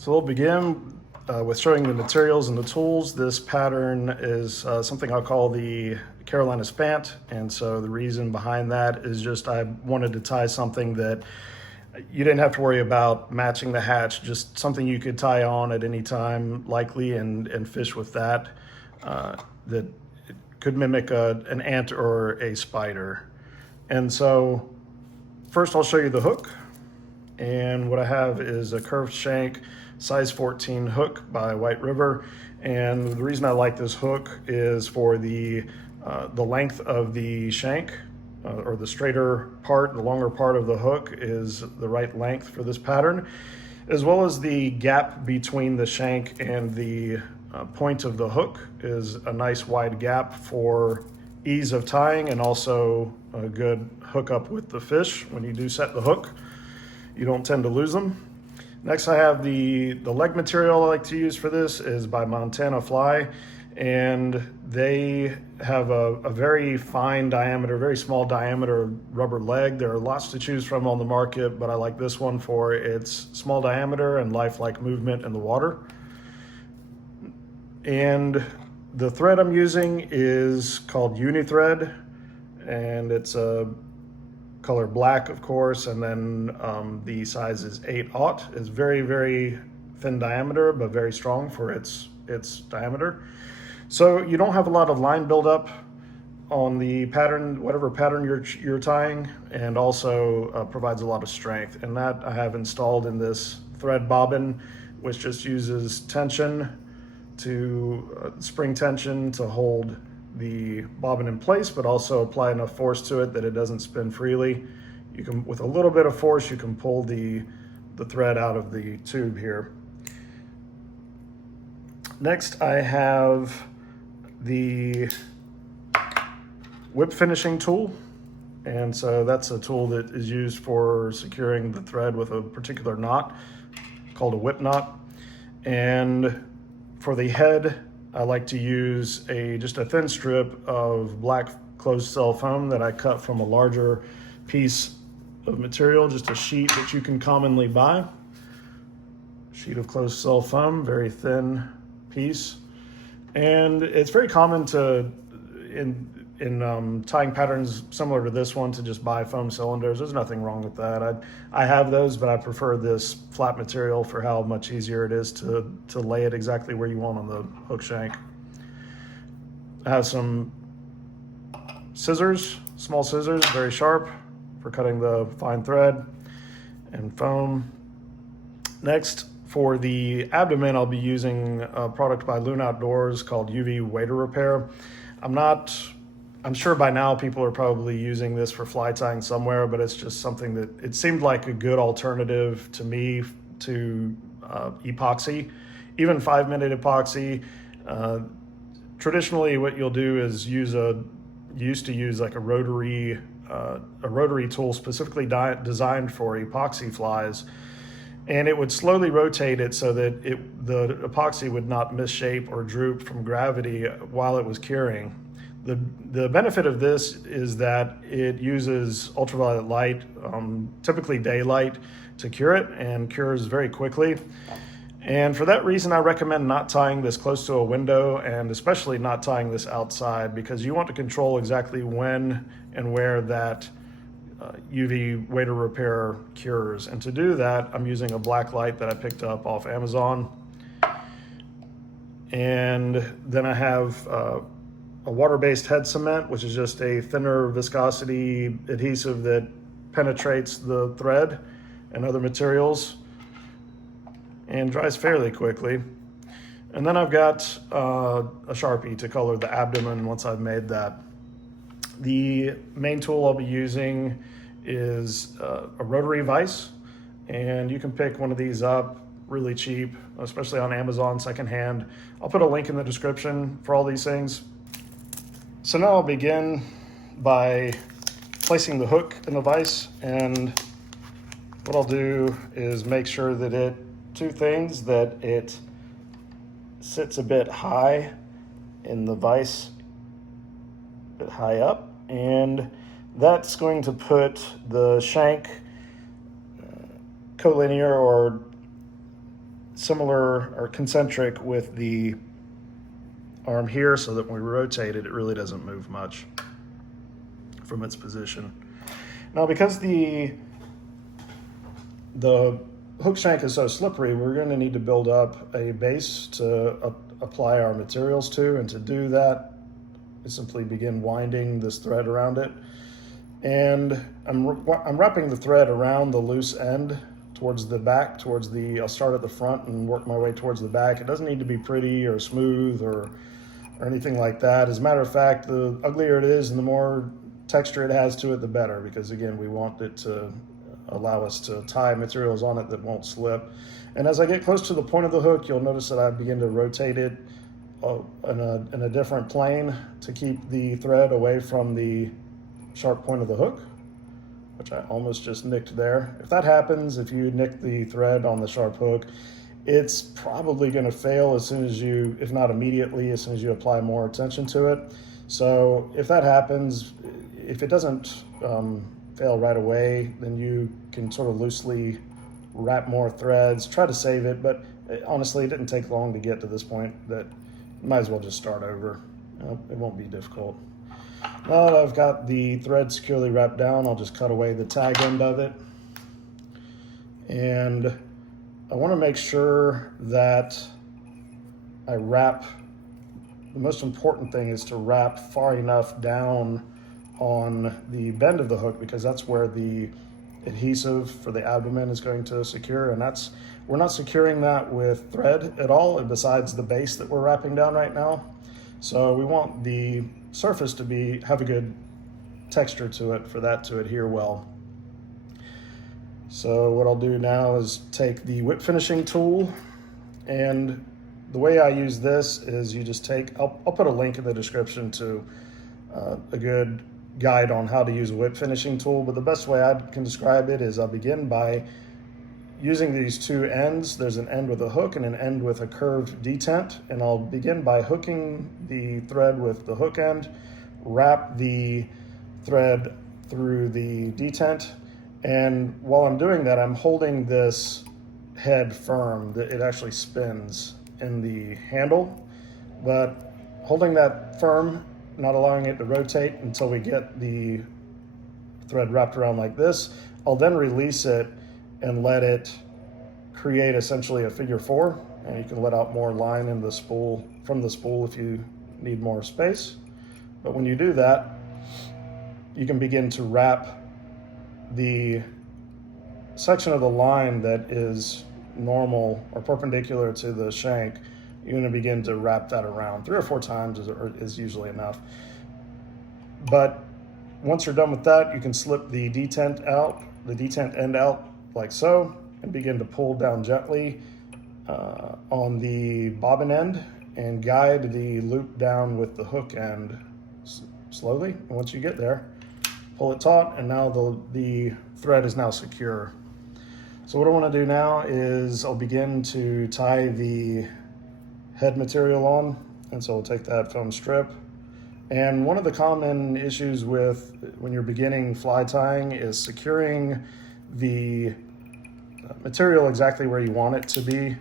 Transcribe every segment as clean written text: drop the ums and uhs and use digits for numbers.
So we'll begin with showing the materials and the tools. This pattern is something I'll call the Carolina Spant. And so the reason behind that is just I wanted to tie something that you didn't have to worry about matching the hatch, just something you could tie on at any time likely and fish with that. That it could mimic an ant or a spider. And so first I'll show you the hook. And what I have is a curved shank size 14 hook by White River. And the reason I like this hook is for the length of the shank, or the straighter part, the longer part of the hook is the right length for this pattern, as well as the gap between the shank and the point of the hook is a nice wide gap for ease of tying and also a good hookup with the fish. When you do set the hook, you don't tend to lose them. Next, I have the leg material I like to use for this is by Montana Fly, and they have a very fine diameter, very small diameter rubber leg. There are lots to choose from on the market, but I like this one for its small diameter and lifelike movement in the water. And the thread I'm using is called Uni thread, and it's a color black, of course, and then the size is 8/0. It's very, very thin diameter, but very strong for its diameter. So you don't have a lot of line buildup on the pattern, whatever pattern you're tying, and also provides a lot of strength. And that I have installed in this thread bobbin, which just uses tension to spring tension to hold the bobbin in place, but also apply enough force to it that it doesn't spin freely. You can, with a little bit of force, you can pull the thread out of the tube here. Next, I have the whip finishing tool. And so that's a tool that is used for securing the thread with a particular knot called a whip knot. And for the head, I like to use just a thin strip of black closed cell foam that I cut from a larger piece of material, just a sheet that you can commonly buy. Sheet of closed cell foam, very thin piece. And it's very common in tying patterns similar to this one to just buy foam cylinders. There's nothing wrong with that. I have those, but I prefer this flat material for how much easier it is to lay it exactly where you want on the hook shank. I have some scissors, small scissors, very sharp for cutting the fine thread and foam. Next, for the abdomen, I'll be using a product by Loon Outdoors called UV Wader Repair. I'm sure by now people are probably using this for fly tying somewhere, but it's just something that it seemed like a good alternative to me to epoxy, even 5-minute epoxy. Traditionally, what you'll do is use like a rotary tool specifically designed for epoxy flies, and it would slowly rotate it so that the epoxy would not misshape or droop from gravity while it was curing. The benefit of this is that it uses ultraviolet light, typically daylight, to cure it, and cures very quickly. And for that reason, I recommend not tying this close to a window, and especially not tying this outside, because you want to control exactly when and where that UV Wader Repair cures. And to do that, I'm using a black light that I picked up off Amazon. And then I have a water-based head cement, which is just a thinner viscosity adhesive that penetrates the thread and other materials and dries fairly quickly. And then I've got a Sharpie to color the abdomen once I've made that. The main tool I'll be using is a rotary vise, and you can pick one of these up really cheap, especially on Amazon secondhand. I'll put a link in the description for all these things. So now I'll begin by placing the hook in the vise, and what I'll do is make sure that it sits a bit high in the vise, a bit high up, and that's going to put the shank collinear or similar or concentric with the arm here, so that when we rotate it, it really doesn't move much from its position. Now, because the hook shank is so slippery, we're going to need to build up a base to apply our materials to, and to do that, I simply begin winding this thread around it. And I'm wrapping the thread around the loose end towards the back, I'll start at the front and work my way towards the back. It doesn't need to be pretty or smooth or anything like that. As a matter of fact, the uglier it is and the more texture it has to it, the better, because again, we want it to allow us to tie materials on it that won't slip. And as I get close to the point of the hook, you'll notice that I begin to rotate it in a different plane to keep the thread away from the sharp point of the hook, which I almost just nicked there. If that happens, if you nick the thread on the sharp hook, it's probably going to fail as soon as you, if not immediately, as soon as you apply more attention to it. So if that happens, if it doesn't fail right away, then you can sort of loosely wrap more threads, try to save it, but honestly, it didn't take long to get to this point that you might as well just start over. It won't be difficult. Now that I've got the thread securely wrapped down, I'll just cut away the tag end of it. And I want to make sure that I wrap, the most important thing is to wrap far enough down on the bend of the hook, because that's where the adhesive for the abdomen is going to secure, and we're not securing that with thread at all, besides the base that we're wrapping down right now. So we want the surface to have a good texture to it for that to adhere well. So what I'll do now is take the whip finishing tool, and the way I use this is you just I'll put a link in the description to a good guide on how to use a whip finishing tool, but the best way I can describe it is I'll begin by using these two ends. There's an end with a hook and an end with a curved detent, and I'll begin by hooking the thread with the hook end, wrap the thread through the detent, and while I'm doing that, I'm holding this head firm. It actually spins in the handle, but holding that firm, not allowing it to rotate until we get the thread wrapped around like this. I'll then release it and let it create essentially a figure four, and you can let out more line in the spool from the spool if you need more space. But when you do that, you can begin to wrap the section of the line that is normal or perpendicular to the shank. You're going to begin to wrap that around 3 or 4 times is usually enough. But once you're done with that, you can slip the detent end out like so, and begin to pull down gently on the bobbin end and guide the loop down with the hook end slowly. And once you get there, pull it taut, and now the thread is now secure. So what I want to do now is I'll begin to tie the head material on, and so we'll take that foam strip. And one of the common issues with when you're beginning fly tying is securing the material exactly where you want it to be.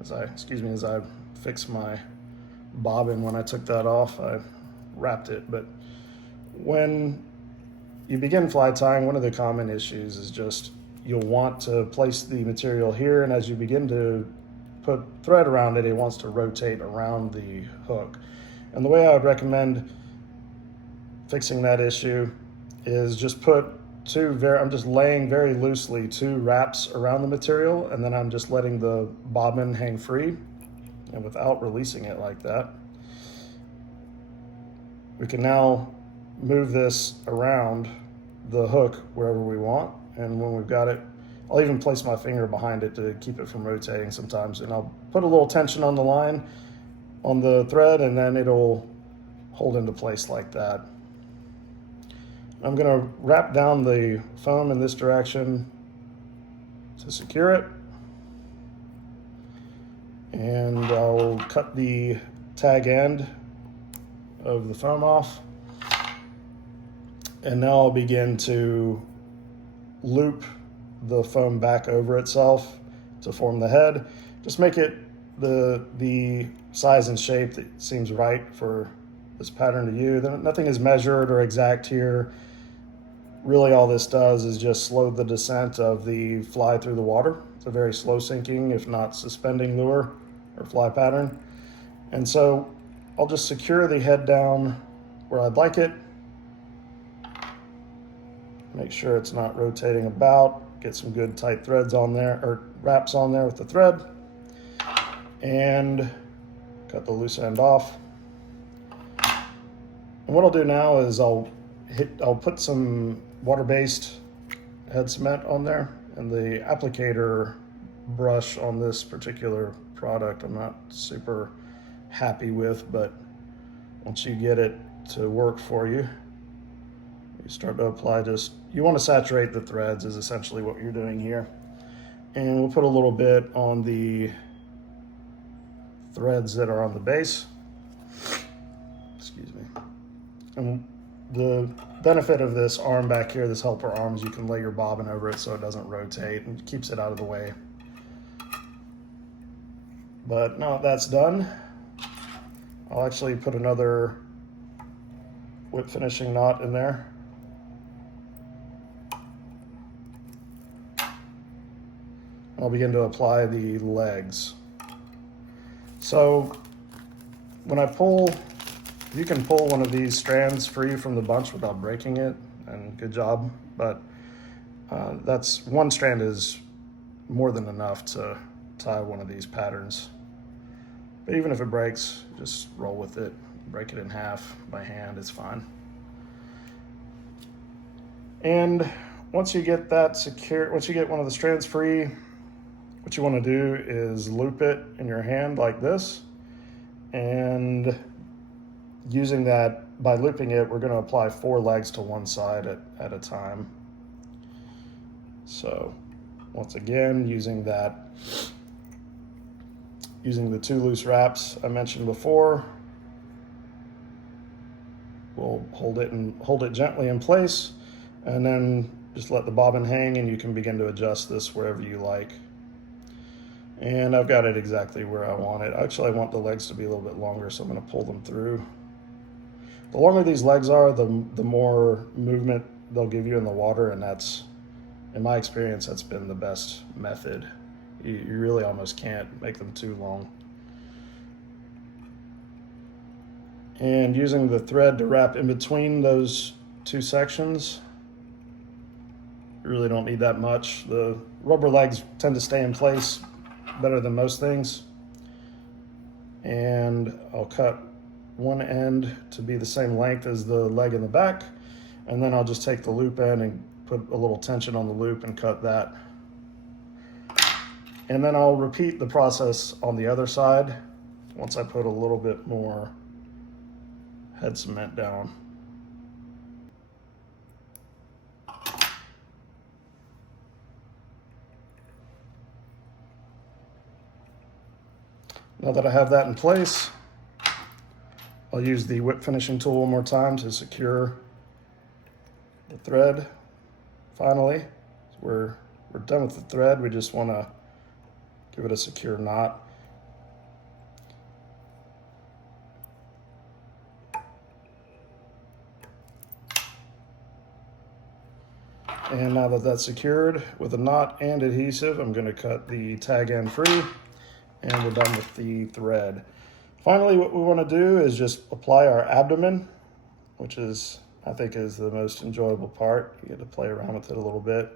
As I fix my bobbin, when I took that off, I wrapped it. But when you begin fly tying, one of the common issues is just you'll want to place the material here, and as you begin to put thread around it, it wants to rotate around the hook. And the way I would recommend fixing that issue is just I'm just laying very loosely 2 wraps around the material, and then I'm just letting the bobbin hang free, and without releasing it like that. We can now move this around the hook wherever we want, and when we've got it, I'll even place my finger behind it to keep it from rotating sometimes, and I'll put a little tension on the line on the thread, and then it'll hold into place like that. I'm going to wrap down the foam in this direction to secure it, and I'll cut the tag end of the foam off, and now I'll begin to loop the foam back over itself to form the head. Just make it the size and shape that seems right for this pattern to you. Nothing is measured or exact here. Really all this does is just slow the descent of the fly through the water. It's a very slow sinking, if not suspending lure or fly pattern. And so I'll just secure the head down where I'd like it. Make sure it's not rotating about. Get some good tight threads on there, or wraps on there with the thread. And cut the loose end off. And what I'll do now is I'll put some water-based head cement on there, and the applicator brush on this particular product I'm not super happy with, but once you get it to work for you, you start to apply you want to saturate the threads is essentially what you're doing here. And we'll put a little bit on the threads that are on the base. Excuse me. And the benefit of this arm back here, this helper arm, is you can lay your bobbin over it so it doesn't rotate and keeps it out of the way. But now that that's done, I'll actually put another whip finishing knot in there. I'll begin to apply the legs. So when I pull, you can pull one of these strands free from the bunch without breaking it, and good job, but that's one strand is more than enough to tie one of these patterns. But even if it breaks, just roll with it, break it in half by hand, it's fine. And once you get that secure, once you get one of the strands free, what you want to do is loop it in your hand like this, and using that, by looping it, we're going to apply 4 legs to one side at a time. So once again, using the 2 loose wraps I mentioned before, we'll hold it gently in place, and then just let the bobbin hang, and you can begin to adjust this wherever you like. And I've got it exactly where I want it. Actually, I want the legs to be a little bit longer, so I'm going to pull them through. The longer these legs are, the more movement they'll give you in the water, and that's, in my experience, that's been the best method. You really almost can't make them too long. And using the thread to wrap in between those 2 sections, you really don't need that much. The rubber legs tend to stay in place better than most things. And I'll cut one end to be the same length as the leg in the back, and then I'll just take the loop end and put a little tension on the loop and cut that. And then I'll repeat the process on the other side once I put a little bit more head cement down. Now that I have that in place, I'll use the whip finishing tool one more time to secure the thread. Finally, we're done with the thread. We just want to give it a secure knot. And now that that's secured with a knot and adhesive, I'm going to cut the tag end free, and we're done with the thread. Finally, what we want to do is just apply our abdomen, which is, I think, is the most enjoyable part. You get to play around with it a little bit.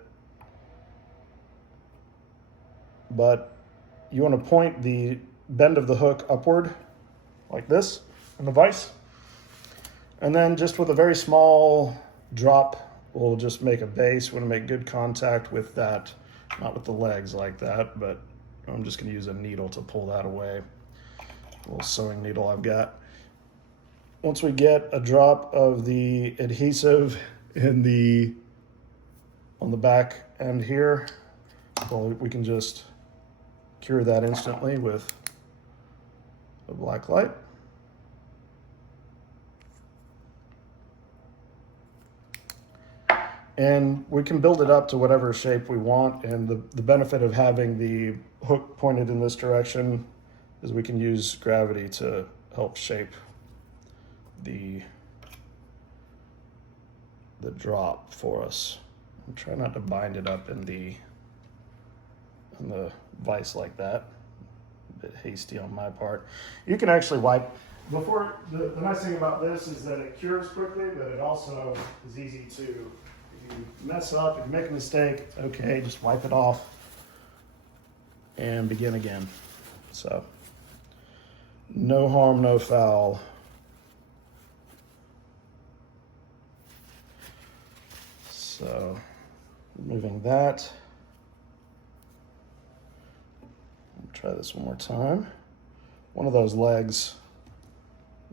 But you want to point the bend of the hook upward, like this, in the vise. And then just with a very small drop, we'll just make a base. We want to make good contact with that, not with the legs like that, but I'm just going to use a needle to pull that away. A little sewing needle I've got. Once we get a drop of the adhesive on the back end here, well, we can just cure that instantly with a black light. And we can build it up to whatever shape we want. And the benefit of having the hook pointed in this direction is we can use gravity to help shape the drop for us. I'm trying not to bind it up in the vise like that. A bit hasty on my part. You can actually wipe before. The nice thing about this is that it cures quickly, but it also is easy to, if you mess up, if you make a mistake, okay, just wipe it off and begin again. So no harm, no foul. So removing that. Try this one more time. One of those legs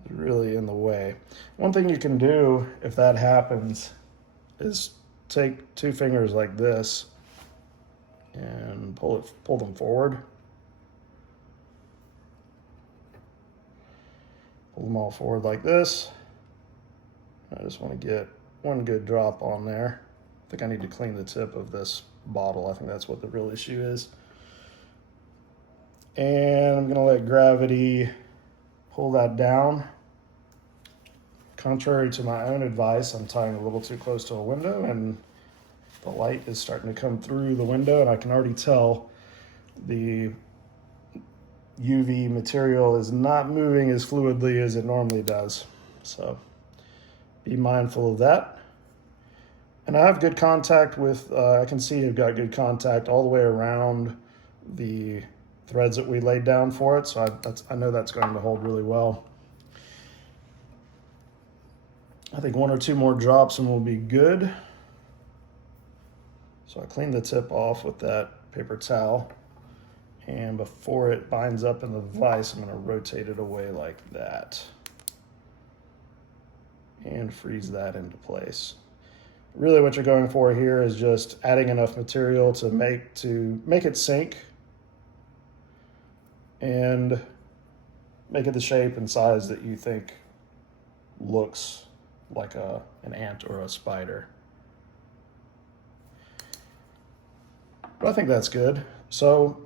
is really in the way. One thing you can do if that happens is take two fingers like this and pull them forward. Pull them all forward like this. I just want to get one good drop on there. I think I need to clean the tip of this bottle. I think that's what the real issue is. And I'm gonna let gravity pull that down. Contrary to my own advice, I'm tying a little too close to a window and the light is starting to come through the window and I can already tell the UV material is not moving as fluidly as it normally does. So be mindful of that. And I have good contact with, I can see I've got good contact all the way around the threads that we laid down for it, so I know that's going to hold really well. I think one or two more drops and we'll be good. So I cleaned the tip off with that paper towel, and before it binds up in the vise, I'm going to rotate it away like that and freeze that into place. Really what you're going for here is just adding enough material to make it sink and make it the shape and size that you think looks like an ant or a spider. But I think that's good. So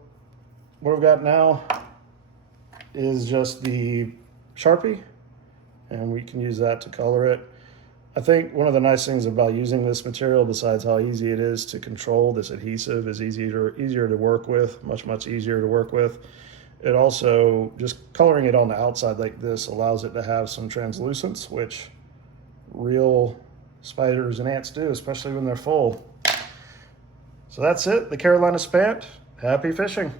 what I've got now is just the Sharpie, and we can use that to color it. I think one of the nice things about using this material, besides how easy it is to control, this adhesive is easier to work with, much easier to work with. It also, just coloring it on the outside like this allows it to have some translucence, which real spiders and ants do, especially when they're full. So that's it, the Carolina Spant. Happy fishing.